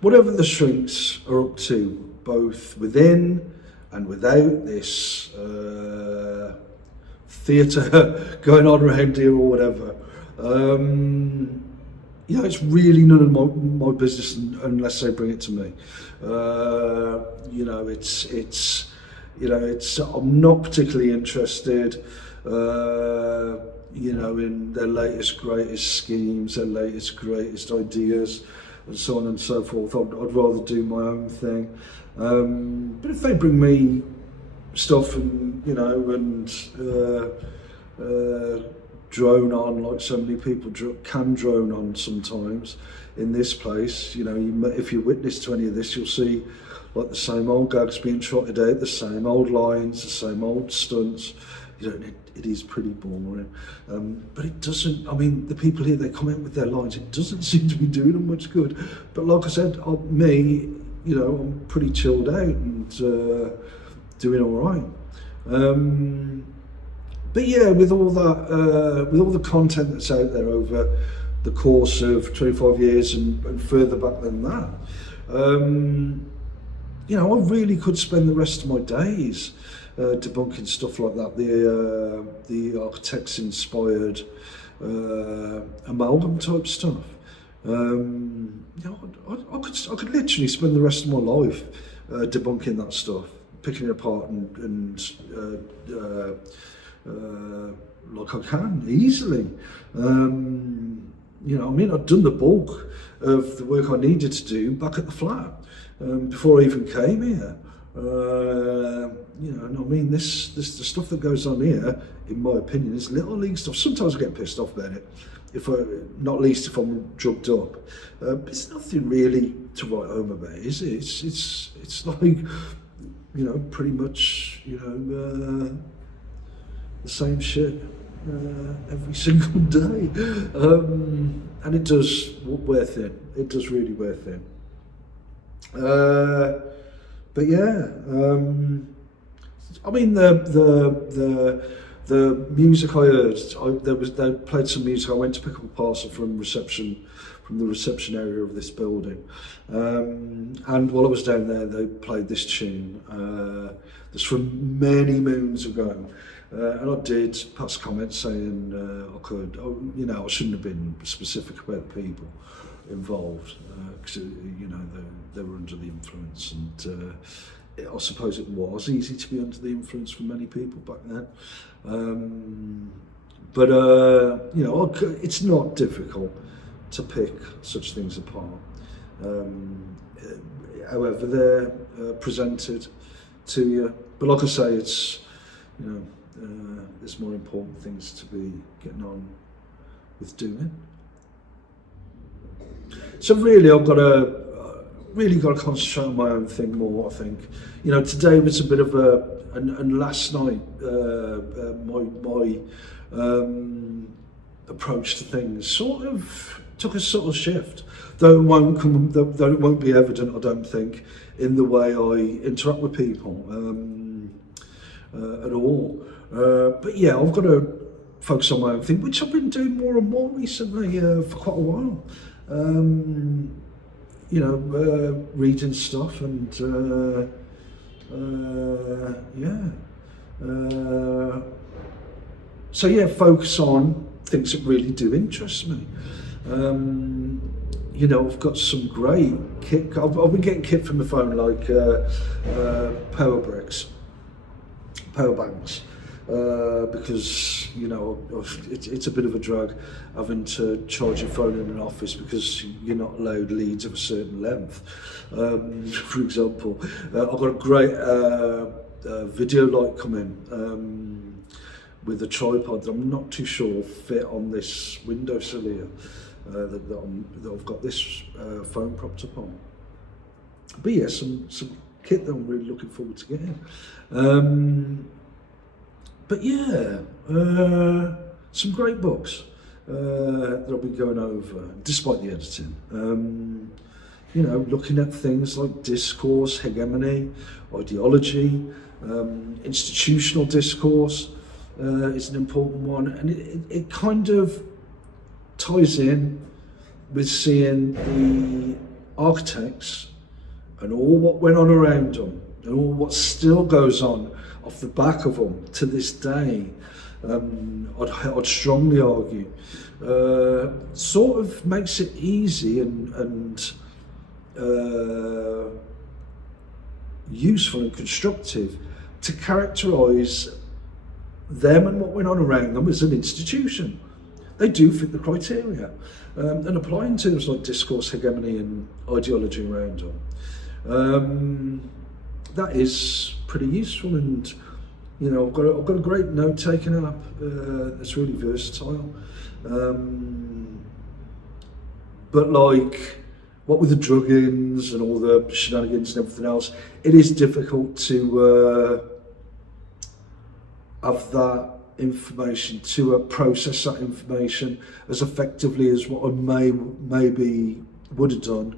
whatever the shrinks are up to, both within and without this theatre going on around here or whatever, it's really none of my business unless they bring it to me. I'm not particularly interested, in their latest, greatest schemes, their latest, greatest ideas, and so on and so forth. I'd rather do my own thing. But if they bring me stuff and drone on, like so many people can drone on sometimes in this place, if you're witness to any of this, you'll see like the same old gags being trotted out, the same old lines, the same old stunts. It is pretty boring, but it doesn't, the people here, they come out with their lines, it doesn't seem to be doing them much good. But like I said, I'm pretty chilled out and doing all right. But yeah, with all the content that's out there over the course of 25 years and further back than that, I really could spend the rest of my days debunking stuff like that, the architects inspired amalgam type stuff. I could literally spend the rest of my life debunking that stuff, picking it apart and like I can easily. I'd done the bulk of the work I needed to do back at the flat before I even came here. This the stuff that goes on here, in my opinion, is little league stuff. Sometimes I get pissed off about it, not least if I'm drugged up. But it's nothing really to write home about, is it? It's like, pretty much, the same shit every single day, and it does wear thin. It does really wear thin. But yeah, the music I heard, they played some music. I went to pick up a parcel from the reception area of this building, and while I was down there, they played this tune. This from many moons ago, and I did pass comments saying I shouldn't have been specific about the people involved, because they were under the influence, and I suppose it was easy to be under the influence for many people back then. But it's not difficult to pick such things apart. However they're presented to you. But like I say, it's there's more important things to be getting on with doing. So really, I've got to concentrate on my own thing more, I think. Today was a bit of and last night, my approach to things sort of took a subtle shift, though it won't be evident, I don't think, in the way I interact with people at all. But yeah, I've got to focus on my own thing, which I've been doing more and more recently for quite a while. Reading stuff and so yeah, focus on things that really do interest me. I've got some great kit. I've been getting kit from the phone, like power bricks, power banks. Because it's a bit of a drag having to charge your phone in an office because you're not allowed leads of a certain length. For example, I've got a great video light coming with a tripod that I'm not too sure will fit on this windowsill here that I've got this phone propped up on. But yeah, some kit that I'm really looking forward to getting. But yeah, some great books that I'll be going over, despite the editing. Looking at things like discourse, hegemony, ideology, institutional discourse is an important one, and it kind of ties in with seeing architects and all what went on around them and all what still goes on off the back of them to this day, I'd strongly argue, sort of makes it easy and useful and constructive to characterise them and what went on around them as an institution. They do fit the criteria, and apply in terms like discourse, hegemony and ideology around them. That is pretty useful, and you know, I've got a great note-taking app that's really versatile. But like, what with the drug-ins and all the shenanigans and everything else, it is difficult to have that information, to process that information as effectively as what I maybe would have done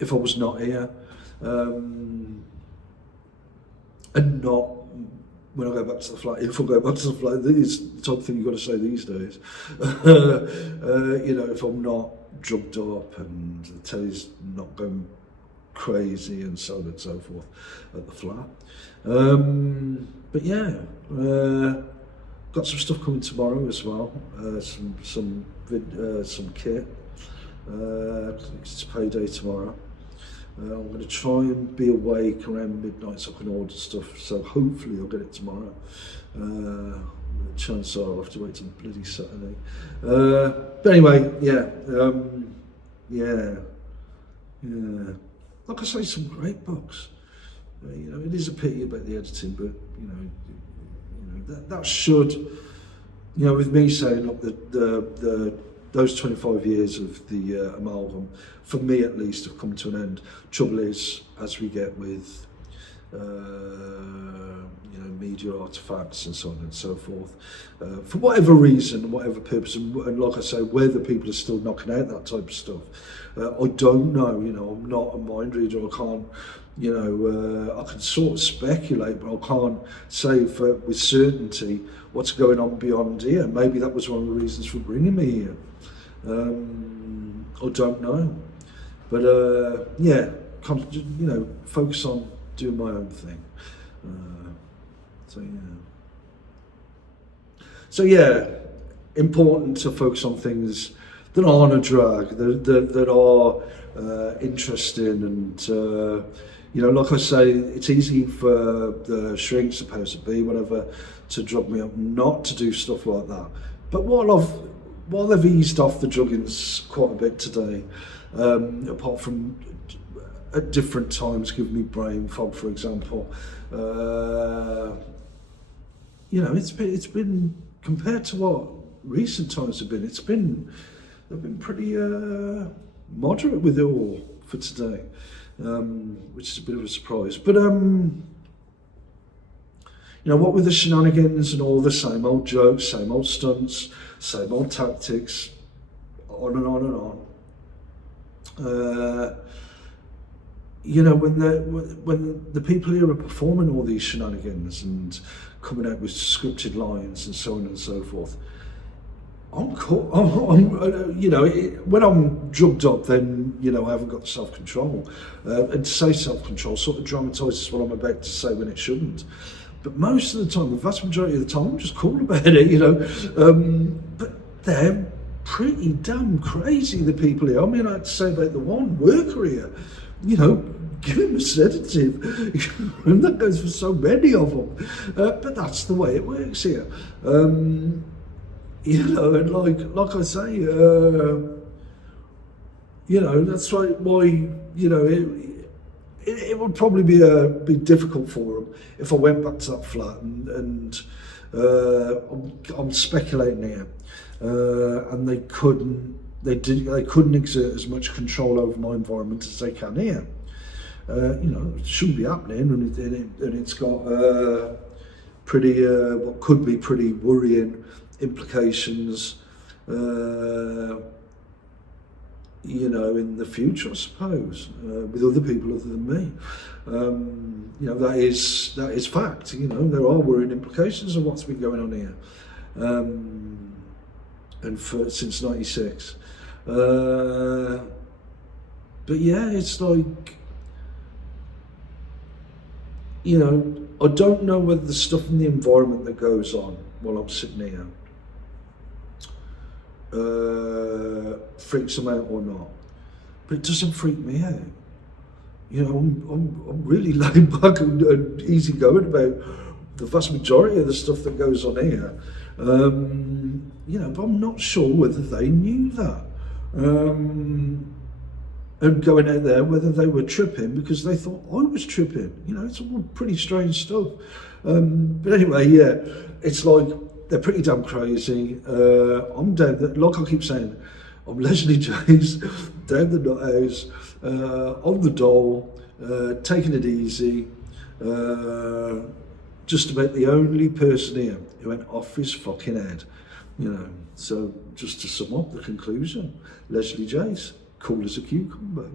if I was not here. And not when I go back to the flat. If I go back to the flat, this is the type of thing you've got to say these days. You know, if I'm not drugged up and the telly's not going crazy and so on and so forth at the flat. But yeah, got some stuff coming tomorrow as well. Some kit. It's payday tomorrow. I'm going to try and be awake around midnight so I can order stuff, so hopefully I'll get it tomorrow. Chances are I'll have to wait till bloody Saturday. But anyway, yeah. Like I say, some great books. You know, it is a pity about the editing, but you know that should, you know, with me saying, look, those 25 years of the amalgam, for me at least, have come to an end. Trouble is, as we get with you know, media artifacts and so on and so forth, for whatever reason, whatever purpose, and like I say, whether people are still knocking out that type of stuff, I don't know. You know, I'm not a mind reader. I can't, you know, I can sort of speculate, but I can't say with certainty what's going on beyond here. Maybe that was one of the reasons for bringing me here. I don't know, but yeah, you know, focus on doing my own thing. So yeah, important to focus on things that aren't a drag, that are interesting, and you know, like I say, it's easy for the shrinks, the powers that be, whatever, to drug me up not to do stuff like that. But while they've eased off the druggings quite a bit today, apart from at different times giving me brain fog, for example, you know, it's been compared to what recent times have been. They've been pretty moderate with it all for today, which is a bit of a surprise. But you know, what with the shenanigans and all the same old jokes, same old stunts, same old tactics, on and on and on. You know, when the people here are performing all these shenanigans and coming out with scripted lines and so on and so forth, I'm cool. You know, when I'm drugged up, then, you know, I haven't got the self-control. And to say self-control sort of dramatises what I'm about to say when it shouldn't. But most of the time, the vast majority of the time, I'm just cool about it, you know. But they're pretty damn crazy, the people here. I mean, I had to say about the one worker here, you know, give him a sedative. And that goes for so many of them. But that's the way it works here. You know, and like I say, you know, that's why you know, it would probably be difficult for them if I went back to that flat and I'm speculating here, and they couldn't exert as much control over my environment as they can here. You know, it shouldn't be happening, and it's got pretty what could be pretty worrying implications, you know, in the future, I suppose, with other people other than me. You know, that is fact. You know, there are worrying implications of what's been going on here, and since '96. But yeah, it's like, I don't know whether the stuff in the environment that goes on while I'm sitting here freaks them out or not, but it doesn't freak me out. I'm really laid back and easygoing about the vast majority of the stuff that goes on here. But I'm not sure whether they knew that. And going out there, whether they were tripping because they thought I was tripping. It's all pretty strange stuff. But anyway, yeah, it's like they're pretty damn crazy. I'm down there, like I keep saying, I'm Leslie Jase, down the nut house, on the dole, taking it easy. Just about the only person here who went off his fucking head. So just to sum up the conclusion, Leslie Jase, cool as a cucumber.